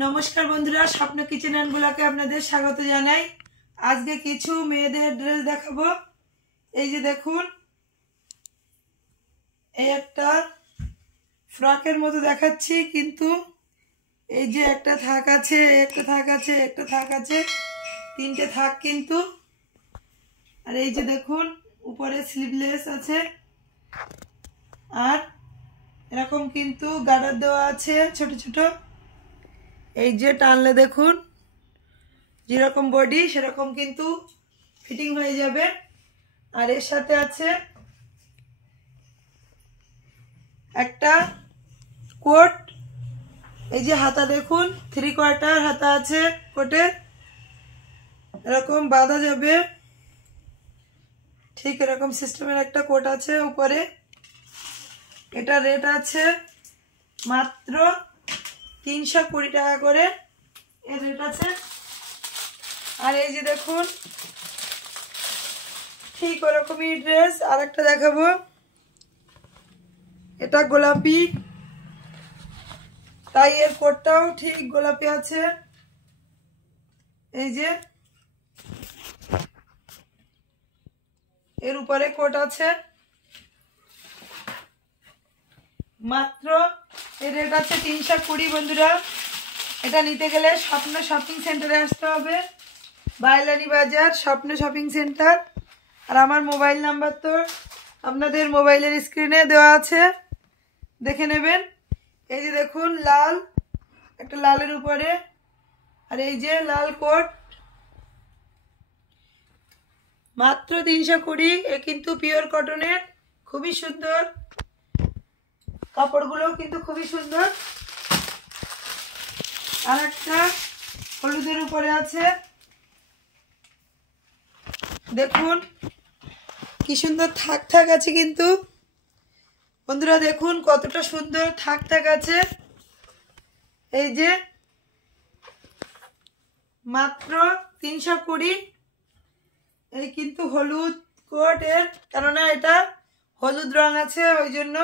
नमस्कार बंधुरा स्वप्न किचेन एंड ब्लगे आपनादेर स्वागत जानाई। आज के किछु मेयेदेर ड्रेस देखाबो। এই যে দেখুন, এই একটা ফ্রকের মতো দেখাচ্ছি, কিন্তু এই যে একটা থাক আছে, একটা থাক আছে, একটা থাক আছে, তিনটে থাক কিন্তু। আর এই যে দেখুন উপরে স্লিভলেস আছে, আর এরকম কিন্তু গার্ডার দেওয়া আছে ছোট ছোট। এই যে টানলে দেখুন যেরকম বডি সেরকম কিন্তু ফিটিং হয়ে যাবে। আর এর সাথে আছে একটা কোট। এই যে হাতা দেখুন, 3/4 হাতা আছে কোটে, এরকম বাঁধা যাবে, ঠিক এরকম সিস্টেমের একটা কোট আছে উপরে। এটা রেট আছে মাত্র 320 টাকা করে এর রেট আছে। আর এই যে দেখুন ঠিক ওরকমই ড্রেস আরেকটা দেখাবো। এটা গোলাপি, তাই এর কোটটাও ঠিক গোলাপি আছে। এই যে এর উপরে কোট আছে, মাত্র এর রেট আছে 320। বন্ধুরা এটা নিতে গেলে স্বপ্ন শপিং সেন্টারে আসতে হবে, বাইলানি বাজার স্বপ্ন শপিং সেন্টার। আর আমার মোবাইল নাম্বার তো আপনাদের মোবাইলের স্ক্রিনে দেওয়া আছে, দেখে নেবেন। এই যে দেখুন লাল, একটা লালের উপরে, আর এই যে লাল কোট, মাত্র 320। এ কিন্তু পিওর কটনের, খুবই সুন্দর, কাপড়গুলো কিন্তু খুবই সুন্দর। আর একটা হলুদের উপরে আছে, দেখুন কি সুন্দর থাক থাক আছে কিন্তু। বন্ধুরা দেখুন কতটা সুন্দর থাক থাক আছে। এই যে মাত্র 320। এই কিন্তু হলুদ কোট এর, কেননা এটা হলুদ রং আছে ওই জন্য।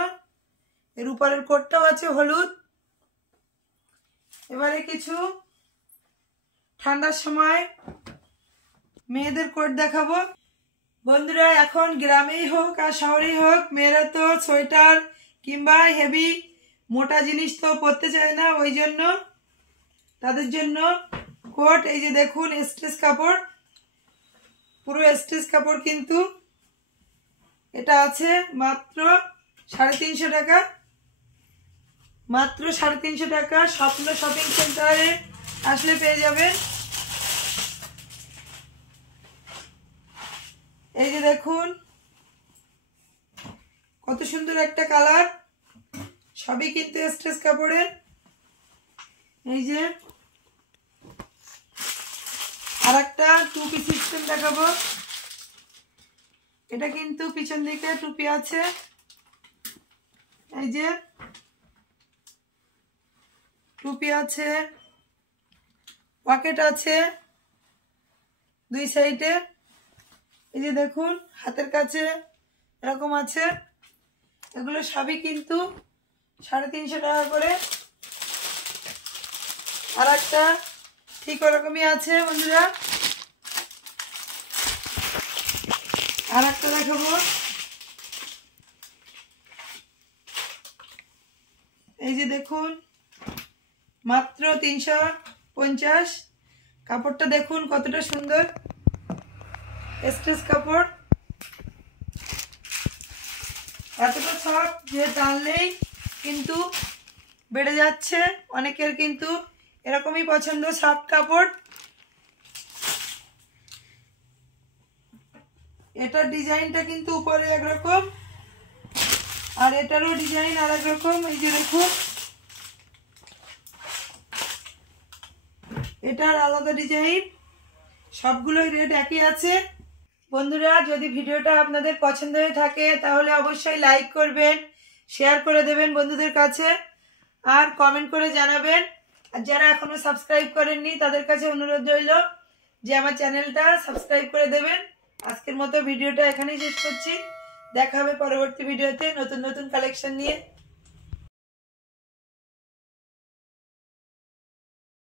এর উপরের কোটটাও আছে হলুদ। এবারে কিছু ঠান্ডার সময় মেয়েদের কোট দেখাবো। বন্ধুরা এখন গ্রামেই হোক আর শহরেই হোক, মেয়েরা তো সোয়েটার কিংবা হেভি মোটা জিনিস তো পরতে চায় না, ওই জন্য তাদের জন্য কোট। এই যে দেখুন স্ট্রেচ কাপড়, পুরো স্ট্রেচ কাপড় কিন্তু। এটা আছে মাত্র 350 টাকা, মাত্র 350 টাকা। স্বপ্ন শপিং সেন্টারে আসলে পেয়ে যাবেন। এই যে দেখুন কত সুন্দর একটা কালার, সবই কিন্তু স্ট্রেচ কাপড়ের। এই যে আর একটা টু পিস সিস্টেম দেখাবো। এটা কিন্তু পিছন দিকে টুপি আছে, এই যে টুপি আছে, পকেট আছে দুই সাইডে। এই যে দেখুন হাতের কাছে এরকম আছে। এগুলো সবই কিন্তু 350 টাকা করে। আর একটা ঠিক ওরকমই আছে বন্ধুরা। আর একটা দেখাবো। এই যে দেখুন মাত্র 350। কাপড়টা দেখুন কতটা সুন্দর, স্ট্রেচ কাপড়, এতটা সফট যে টানলেই কিন্তু বেড়ে যাচ্ছে। অনেকের কিন্তু এরকমই পছন্দ সফট কাপড়। এটার ডিজাইনটা কিন্তু উপরে একরকম, আর এটারও ডিজাইন আর একরকম। এই যে দেখুন এটার আলাদা ডিজাইন, সবগুলোই রেট একই আছে। বন্ধুরা যদি ভিডিওটা আপনাদের পছন্দ হয়ে থাকে তাহলে অবশ্যই লাইক করবেন, শেয়ার করে দেবেন বন্ধুদের কাছে, আর কমেন্ট করে জানাবেন। আর যারা এখনো সাবস্ক্রাইব করেননি তাদের কাছে অনুরোধ রইল যে আমার চ্যানেলটা সাবস্ক্রাইব করে দেবেন। আজকের মতো ভিডিওটা এখানেই শেষ করছি, দেখা হবে পরবর্তী ভিডিওতে নতুন নতুন কালেকশন নিয়ে।